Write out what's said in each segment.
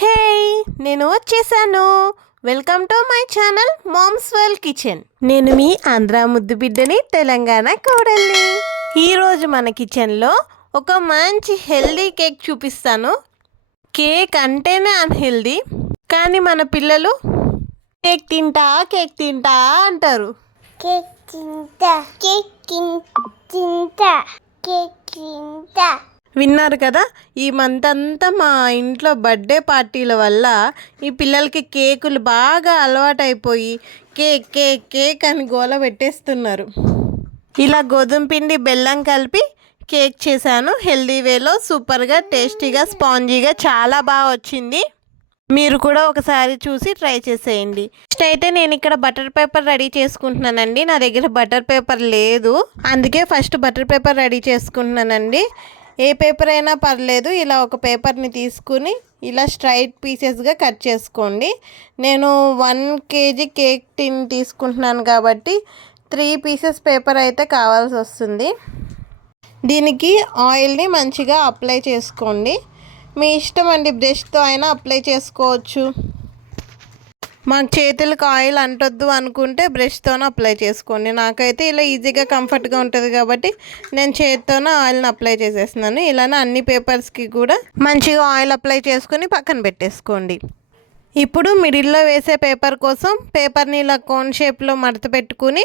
హే, నేను వచ్చేసాను. Welcome to my channel Mom's World Kitchen. నేను మీ ఆంధ్ర ముద్దు బిడ్డని, తెలంగాణ కోడల్ని. ఈరోజు మన కిచెన్లో ఒక మంచి హెల్దీ కేక్ చూపిస్తాను. కేక్ అంటేనే అన్హెల్దీ, కానీ మన పిల్లలు కేక్ తింటా అంటారు. కేక్ తింటా, కేక్ తింటా, కేక్ తింటా. విన్నారు కదా, ఈ మంత్ అంతా మా ఇంట్లో బర్త్డే పార్టీల వల్ల ఈ పిల్లలకి కేకులు బాగా అలవాటైపోయి కేక్ కేక్ కేక్ అని గోల పెట్టేస్తున్నారు. ఇలా గోధుమ పిండి బెల్లం కలిపి కేక్ చేశాను. హెల్దీ వేలో సూపర్గా, టేస్టీగా, స్పాంజీగా చాలా బాగా వచ్చింది. మీరు కూడా ఒకసారి చూసి ట్రై చేసేయండి. నెక్స్ట్ అయితే నేను ఇక్కడ బటర్ పేపర్ రెడీ చేసుకుంటున్నానండి. నా దగ్గర బటర్ పేపర్ లేదు, అందుకే ఫస్ట్ బటర్ పేపర్ రెడీ చేసుకుంటున్నానండి. ఏ పేపర్ అయినా పర్లేదు. ఇలా ఒక పేపర్ని తీసుకుని ఇలా స్ట్రైట్ పీసెస్గా కట్ చేసుకోండి. నేను 1 kg కేక్ టిన్ తీసుకుంటున్నాను కాబట్టి 3 పీసెస్ పేపర్ అయితే కావాల్సి వస్తుంది. దీనికి ఆయిల్ని మంచిగా అప్లై చేసుకోండి. మీ ఇష్టం అండి, బ్రష్తో అయినా అప్లై చేసుకోవచ్చు. మాకు చేతులకు ఆయిల్ అంటొద్దు అనుకుంటే బ్రష్తోనే అప్లై చేసుకోండి. నాకైతే ఇలా ఈజీగా కంఫర్ట్గా ఉంటుంది కాబట్టి నేను చేతితోనే ఆయిల్ని అప్లై చేసేస్తున్నాను. ఇలానే అన్ని పేపర్స్కి కూడా మంచిగా ఆయిల్ అప్లై చేసుకుని పక్కన పెట్టేసుకోండి. ఇప్పుడు మిడిల్లో వేసే పేపర్ కోసం పేపర్ని ఇలా కోన్ షేప్లో మడత పెట్టుకుని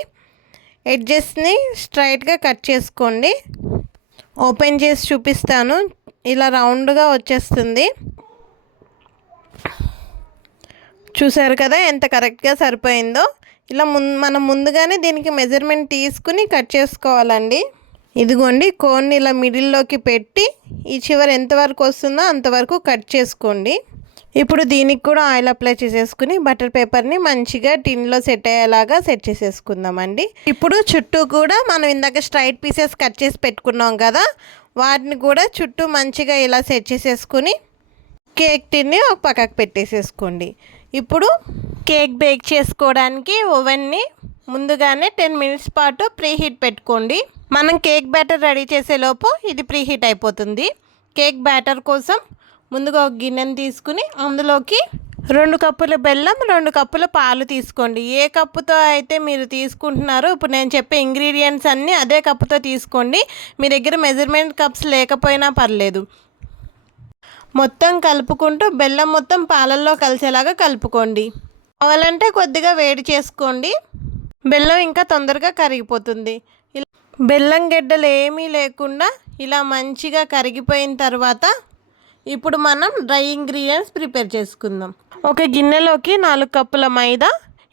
ఎడ్జెస్ని స్ట్రైట్గా కట్ చేసుకోండి. ఓపెన్ చేసి చూపిస్తాను. ఇలా రౌండ్గా వచ్చేస్తుంది. చూసారు కదా ఎంత కరెక్ట్గా సరిపోయిందో. ఇలా మనం ముందుగానే దీనికి మెజర్మెంట్ తీసుకుని కట్ చేసుకోవాలండి. ఇదిగోండి, కోన్ని ఇలా మిడిల్లోకి పెట్టి ఈ చివరి ఎంతవరకు వస్తుందో అంతవరకు కట్ చేసుకోండి. ఇప్పుడు దీనికి కూడా ఆయిల్ అప్లై చేసేసుకుని బటర్ పేపర్ని మంచిగా టిన్లో సెట్ అయ్యేలాగా సెట్ చేసేసుకుందామండి. ఇప్పుడు చుట్టూ కూడా మనం ఇందాక స్ట్రైట్ పీసెస్ కట్ చేసి పెట్టుకున్నాం కదా, వాటిని కూడా చుట్టూ మంచిగా ఇలా సెట్ చేసేసుకుని కేక్ టిన్ని ఒక పక్కకు పెట్టేసేసుకోండి. ఇప్పుడు కేక్ బేక్ చేసుకోవడానికి ఓవెన్ని ముందుగానే 10 minutes పాటు ప్రీహీట్ పెట్టుకోండి. మనం కేక్ బ్యాటర్ రెడీ చేసేలోపు ఇది ప్రీహీట్ అయిపోతుంది. కేక్ బ్యాటర్ కోసం ముందుగా ఒక గిన్నెని తీసుకుని అందులోకి 2 కప్పుల బెల్లం, 2 కప్పుల పాలు తీసుకోండి. ఏ కప్పుతో అయితే మీరు తీసుకుంటున్నారో ఇప్పుడు నేను చెప్పే ఇంగ్రీడియంట్స్ అన్నీ అదే కప్పుతో తీసుకోండి. మీ దగ్గర మెజర్మెంట్ కప్స్ లేకపోయినా పర్లేదు. మొత్తం కలుపుకుంటూ బెల్లం మొత్తం పాలల్లో కలిసేలాగా కలుపుకోండి. కావాలంటే కొద్దిగా వేడి చేసుకోండి, బెల్లం ఇంకా తొందరగా కరిగిపోతుంది. ఇలా బెల్లం గెడ్డలు ఏమీ లేకుండా ఇలా మంచిగా కరిగిపోయిన తర్వాత ఇప్పుడు మనం డ్రై ఇంగ్రీడియంట్స్ ప్రిపేర్ చేసుకుందాం. ఒక గిన్నెలోకి 4 కప్పుల మైదా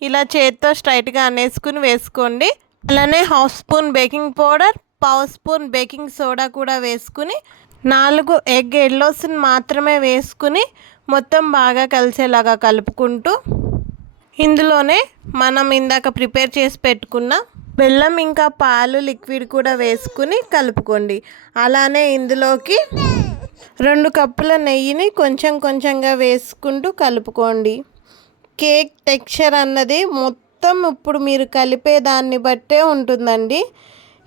ఇలా చేత్తో స్ట్రైట్గా అనేసుకుని వేసుకోండి. అలానే 1/2 spoon baking powder, 1/2 spoon baking soda కూడా వేసుకుని 4 ఎగ్ ఎల్లోస్ని మాత్రమే వేసుకుని మొత్తం బాగా కలిసేలాగా కలుపుకుంటూ ఇందులోనే మనం ఇందాక ప్రిపేర్ చేసి పెట్టుకున్న బెల్లం ఇంకా పాలు లిక్విడ్ కూడా వేసుకుని కలుపుకోండి. అలానే ఇందులోకి 2 కప్పుల నెయ్యిని కొంచెం కొంచెంగా వేసుకుంటూ కలుపుకోండి. కేక్ టెక్స్చర్ అన్నది మొత్తం ఇప్పుడు మీరు కలిపే దాన్ని బట్టే ఉంటుందండి.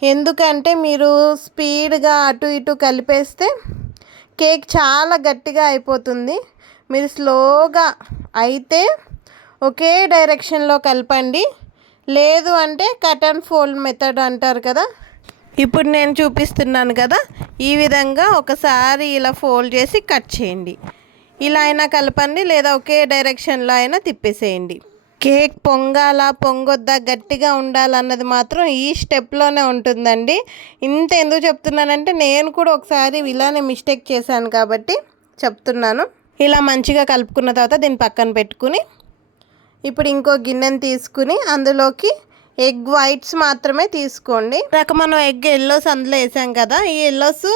ఎందుకంటే మీరు స్పీడ్గా అటు ఇటు కలిపేస్తే కేక్ చాలా గట్టిగా అయిపోతుంది. మీరు స్లోగా అయితే ఒకే డైరెక్షన్లో కలపండి. లేదు అంటే కట్ అండ్ ఫోల్డ్ మెథడ్ అంటారు కదా, ఇప్పుడు నేను చూపిస్తున్నాను కదా, ఈ విధంగా ఒకసారి ఇలా ఫోల్డ్ చేసి కట్ చేయండి. ఇలా అయినా కలపండి, లేదా ఒకే డైరెక్షన్లో అయినా తిప్పేసేయండి. కేక్ పొంగొద్దా, గట్టిగా ఉండాలన్నది మాత్రం ఈ స్టెప్లోనే ఉంటుందండి. ఇంత ఎందుకు చెప్తున్నానంటే నేను కూడా ఒకసారి ఇలానే మిస్టేక్ చేశాను కాబట్టి చెప్తున్నాను. ఇలా మంచిగా కలుపుకున్న తర్వాత దీన్ని పక్కన పెట్టుకుని ఇప్పుడు ఇంకో గిన్నెని తీసుకుని అందులోకి ఎగ్ వైట్స్ మాత్రమే తీసుకోండి. మనం ఎగ్ ఎల్లోస్ అందులో వేసాం కదా, ఈ ఎల్లోస్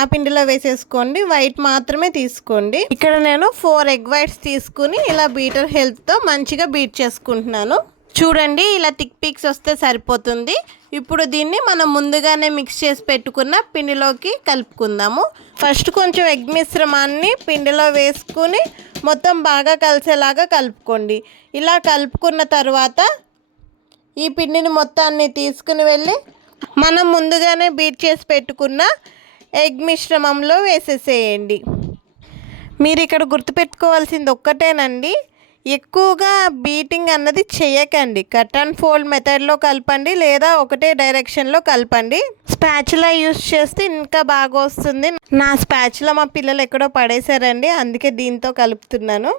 ఆ పిండిలో వేసేసుకోండి. వైట్ మాత్రమే తీసుకోండి. ఇక్కడ నేను 4 ఎగ్ వైట్స్ తీసుకుని ఇలా బీటర్ హెల్ప్తో మంచిగా బీట్ చేసుకుంటున్నాను. చూడండి, ఇలా థిక్ పీక్స్ వస్తే సరిపోతుంది. ఇప్పుడు దీన్ని మనం ముందుగానే మిక్స్ చేసి పెట్టుకున్న పిండిలోకి కలుపుకుందాము. ఫస్ట్ కొంచెం ఎగ్ మిశ్రమాన్ని పిండిలో వేసుకుని మొత్తం బాగా కలిసేలాగా కలుపుకోండి. ఇలా కలుపుకున్న తర్వాత ఈ పిండిని మొత్తాన్ని తీసుకుని వెళ్ళి మనం ముందుగానే బీట్ చేసి పెట్టుకున్న ఎగ్ మిశ్రమంలో వేసేసేయండి. మీరు ఇక్కడ గుర్తుపెట్టుకోవాల్సింది ఒక్కటేనండి, ఎక్కువగా బీటింగ్ అన్నది చేయకండి. కట్ అండ్ ఫోల్డ్ మెథడ్లో కలపండి లేదా ఒకటే డైరెక్షన్లో కలపండి. స్పాచులా యూస్ చేస్తే ఇంకా బాగా వస్తుంది. నా స్పాచులా మా పిల్లలు ఎక్కడో పడేశారండి, అందుకే దీంతో కలుపుతున్నాను.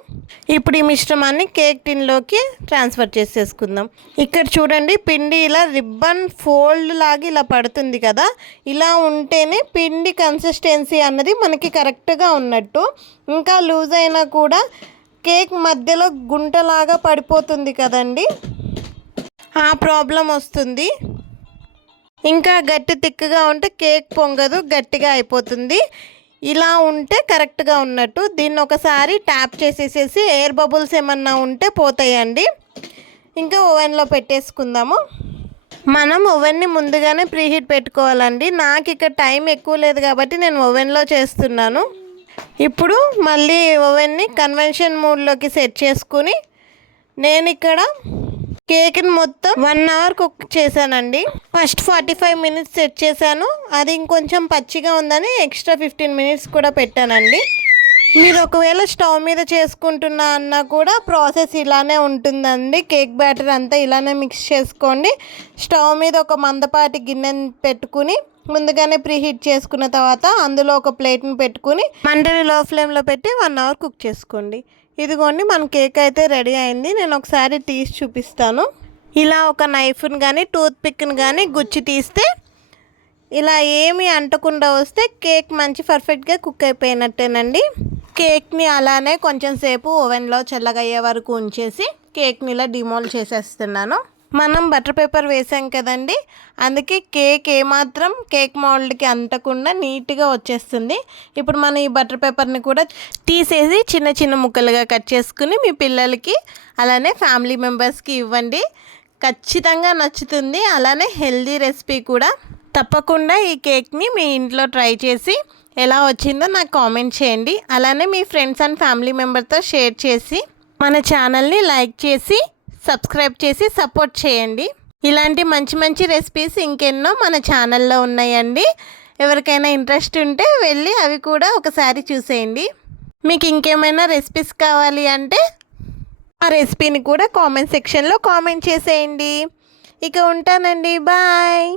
ఇప్పుడు ఈ మిశ్రమాన్ని కేక్ టిన్లోకి ట్రాన్స్ఫర్ చేసేసుకుందాం. ఇక్కడ చూడండి, పిండి ఇలా రిబ్బన్ ఫోల్డ్ లాగా ఇలా పడుతుంది కదా, ఇలా ఉంటేనే పిండి కన్సిస్టెన్సీ అన్నది మనకి కరెక్ట్గా ఉన్నట్టు. ఇంకా లూజ్ అయినా కూడా కేక్ మధ్యలో గుంటలాగా పడిపోతుంది కదండి, ఆ ప్రాబ్లం వస్తుంది. ఇంకా గట్టి తిక్కుగా ఉంటే కేక్ పొంగదు, గట్టిగా అయిపోతుంది. ఇలా ఉంటే కరెక్ట్గా ఉన్నట్టు. దీన్ని ఒకసారి ట్యాప్ చేసేసేసి ఎయిర్ బబుల్స్ ఏమన్నా ఉంటే పోతాయండి. ఇంకా ఓవెన్లో పెట్టేసుకుందాము. మనం ఓవెన్ని ముందుగానే ప్రీహీట్ పెట్టుకోవాలండి. నాకు ఇక్కడ టైం ఎక్కువ లేదు కాబట్టి నేను ఓవెన్లో చేస్తున్నాను. ఇప్పుడు మళ్ళీ ఓవెన్ని కన్వెన్షన్ మోడ్లోకి సెట్ చేసుకుని నేను ఇక్కడ కేక్ని మొత్తం 1 అవర్ కుక్ చేశానండి. ఫస్ట్ 45 మినిట్స్ సెట్ చేశాను, అది ఇంకొంచెం పచ్చిగా ఉందని ఎక్స్ట్రా 15 మినిట్స్ కూడా పెట్టానండి. మీరు ఒకవేళ స్టవ్ మీద చేసుకుంటున్నా అన్నా కూడా ప్రాసెస్ ఇలానే ఉంటుందండి. కేక్ బ్యాటర్ అంతా ఇలానే మిక్స్ చేసుకోండి. స్టవ్ మీద ఒక మందపాటి గిన్నెని పెట్టుకుని ముందుగానే ప్రీహీట్ చేసుకున్న తర్వాత అందులో ఒక ప్లేట్ని పెట్టుకుని మంటని లో ఫ్లేమ్లో పెట్టి 1 అవర్ కుక్ చేసుకోండి. ఇదిగోండి, మన కేక్ అయితే రెడీ అయింది. నేను ఒకసారి తీసి చూపిస్తాను. ఇలా ఒక నైఫ్ని కానీ టూత్ పిక్ని కానీ గుచ్చి తీస్తే ఇలా ఏమీ అంటకుండా వస్తే కేక్ మంచి పర్ఫెక్ట్గా కుక్ అయిపోయినట్టేనండి. కేక్ని అలానే కొంచెం సేపు ఓవెన్లో చల్లగయ్యే వరకు ఉంచేసి కేక్ని ఇలా డిమోల్డ్ చేసేస్తున్నాను. మనం బటర్ పేపర్ వేసాం కదండి, అందుకే కేక్ ఏమాత్రం కేక్ మౌల్డ్కి అంటకుండా నీట్గా వచ్చేస్తుంది. ఇప్పుడు మనం ఈ బటర్ పేపర్ని కూడా తీసేసి చిన్న చిన్న ముక్కలుగా కట్ చేసుకుని మీ పిల్లలకి అలానే ఫ్యామిలీ మెంబర్స్కి ఇవ్వండి. ఖచ్చితంగా నచ్చుతుంది. అలానే హెల్దీ రెసిపీ కూడా. తప్పకుండా ఈ కేక్ని మీ ఇంట్లో ట్రై చేసి ఎలా వచ్చిందో నాకు కామెంట్ చేయండి. అలానే మీ ఫ్రెండ్స్ అండ్ ఫ్యామిలీ మెంబర్తో షేర్ చేసి మన ఛానల్ని లైక్ చేసి సబ్స్క్రైబ్ చేసి సపోర్ట్ చేయండి. ఇలాంటి మంచి మంచి రెసిపీస్ ఇంకెన్నో మన ఛానల్లో ఉన్నాయండి. ఎవరికైనా ఇంట్రెస్ట్ ఉంటే వెళ్ళి అవి కూడా ఒకసారి చూసేయండి. మీకు ఇంకేమైనా రెసిపీస్ కావాలి అంటే ఆ రెసిపీని కూడా కామెంట్ సెక్షన్లో కామెంట్ చేసేయండి. ఇక ఉంటానండి, బాయ్.